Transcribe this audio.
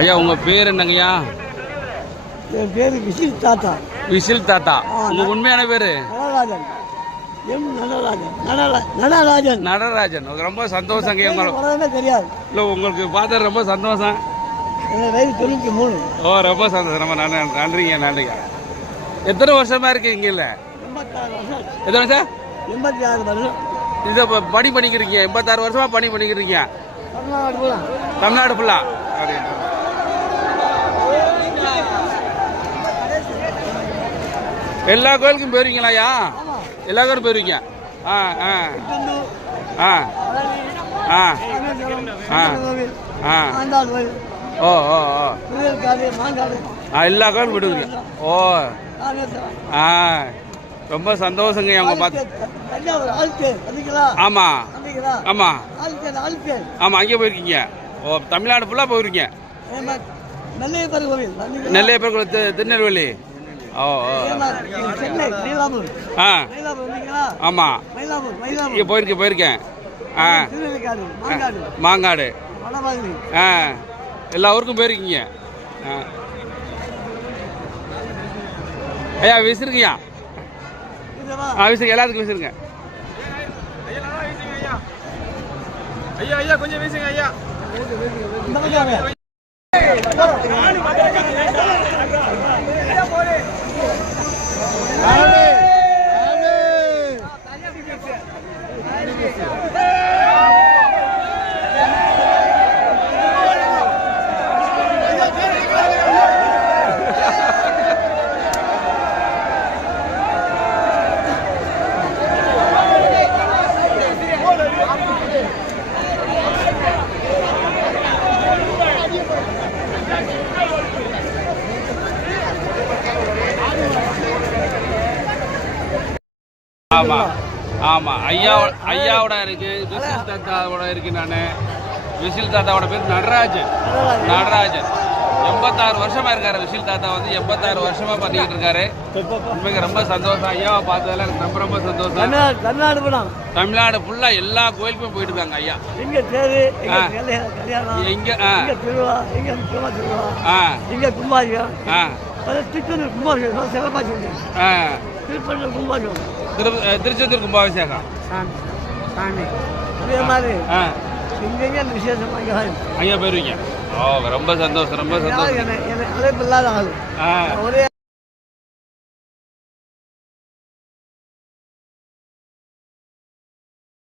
ஐயா உங்க பேர் என்னங்கய்யா? என் பேரு விசில் தாத்தா. விசில் தாத்தா. உங்க உண்மையான பேரு? நடராஜன். எம் நடராஜன். நடராஜன். நடராஜன். ரொம்ப சந்தோஷங்க. உங்களுக்கு தெரியாது இல்லை, உங்களுக்கு பார்த்தா ரொம்ப சந்தோஷம். வயது 93. ஓ, ரொம்ப சந்தோஷம். ரொம்ப நன்றிங்க நன்றிங்க. எத்தனை வருஷமா இருக்கீங்க? இல்லை 86 வருஷம். எத்தனை வருஷம்? 86 வருஷம். இதை பணி பண்ணிக்கிறீங்க? 86 வருஷமா பணி பண்ணிக்கிறீங்க? தமிழ்நாடு ஃபுல்லா. எல்லா கோயிலுக்கும் போயிருவீங்களாயா? எல்லா கோயிலும் போயிருவீங்க? ஆ ஆ ஆ ஆ ஆ ஆ ஓ ஓ ஓ எல்லா கோயிலும் போயிடுவீங்க. ஓ ஆ, ரொம்ப சந்தோஷங்க. அவங்க பார்த்து. ஆமா ஆமா ஆமா, அங்கே போயிருக்கீங்க. ஓ, தமிழ்நாடு ஃபுல்லாக போயிருக்கீங்க. நெல்லையப்பர் கோவில் திருநெல்வேலி. ஓ ஆ ஆமா, இங்கே போயிருக்கேன். ஆ, மாங்காடு. ஆ, எல்லா ஊருக்கும் போயிருக்கீங்க. ஆ ஐயா விசிறுங்கய்யா. விசிறுங்க, எல்லாத்துக்கும் விசிறுங்க. ஐயா ஐயா கொஞ்சம் வீசுங்க ஐயா. ஆமா ஆமா, ஐயாவோட இருக்கு, விசில் தாத்தாவோட இருக்கு. நான் விசில் தாத்தாவோட பேர் நடராஜன். 86 வருஷமா இருக்காரு. விசில் தாத்தா வந்து 86 வருஷமா பண்ணிக்கிட்டு இருக்காரு. உண்மைக்கு ரொம்ப சந்தோஷம். ஐயாவை பார்த்ததுல எனக்கு ரொம்ப ரொம்ப சந்தோஷம். தமிழ்நாடு ஃபுல்லா எல்லா கோயிலுக்குமே போயிட்டு இருக்காங்க ஐயா. திருச்செந்தூர் கும்பாபிஷேகம் ஐயா போயிருவீங்க. ஓ, ரொம்ப சந்தோஷம்.